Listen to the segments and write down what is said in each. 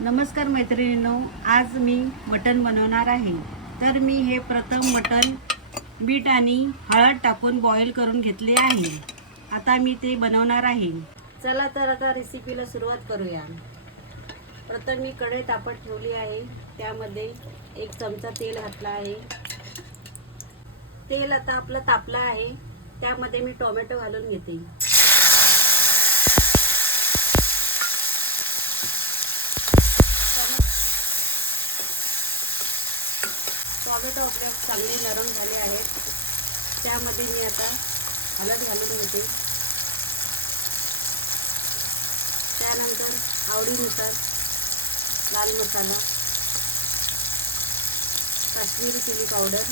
नमस्कार मैत्रिणींनो, आज मी मटण बनवणार आहे। तर मी हे प्रथम मटण मीठ आणि हळद टाकून बॉईल करून घेतले आहे। आता मी ते बनवणार आहे। चला तर आता रेसिपीला सुरुवात करूया। प्रथम मी कढई तापत ठेवली आहे, त्यामध्ये 1 चमचा तेल घातला आहे। तेल आता आपलं तापलं आहे, त्यामध्ये मी टोमॅटो घालून घेते। टोमॅटो आपले चांगले नरम झाले आहेत, त्यामध्ये मी आता हळद घालून घेते। त्यानंतर आवडीनुसार लाल मसाला, काश्मीरी चिली पावडर,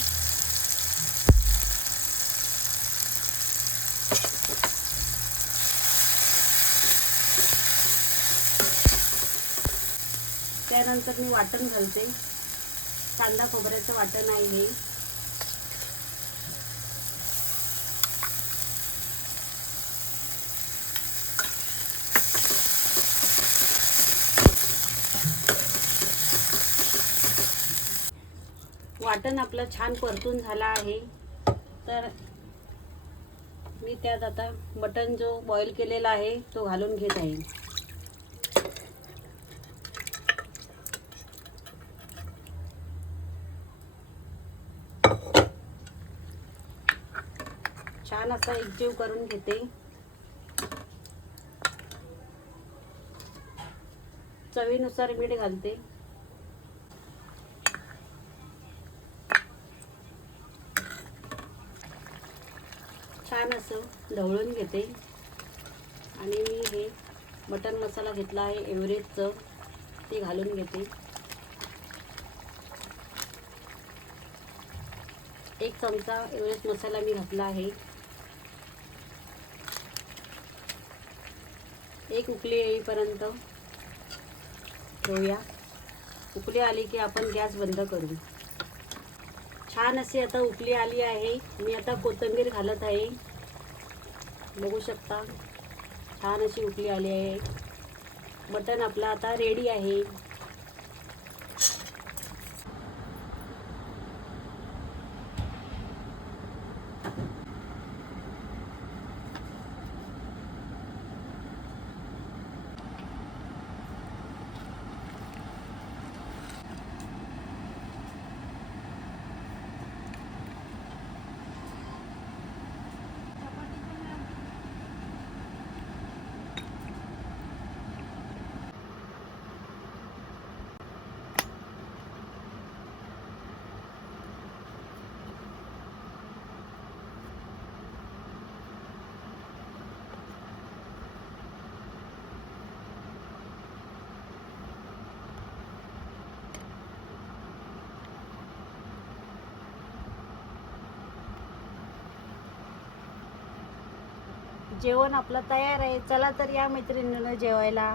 त्यानंतर मी वाटण घालते। कांदा खोबऱ्याचं वाटण आहे हे। वाटण आपलं छान परतून झालं आहे, तर मी त्यात आता मटण जो बॉईल केलेला आहे तो घालून घेत आहे। छान असा एकजीव करून घेते। चवीनुसार मीठ घालते। छान असं ढवळून घेते आणि मी हे मटण मसाला घेतला आहे एव्हरेस्टचं, ते घालून घेते। 1 चमचा एव्हरेस्ट मसाला मी घातला आहे। एक उकळी येईपर्यंत ठेवूया। उकळी आली की आपण गॅस बंद करू। छान अशी आता उकळी आली आहे, मी आता कोथिंबीर घालत आहे। बघू शकता छान अशी उकळी आली आहे। मटण आपलं आता रेडी आहे। जेवण आपलं तयार आहे। चला तर या मैत्रिणींना जेवायला।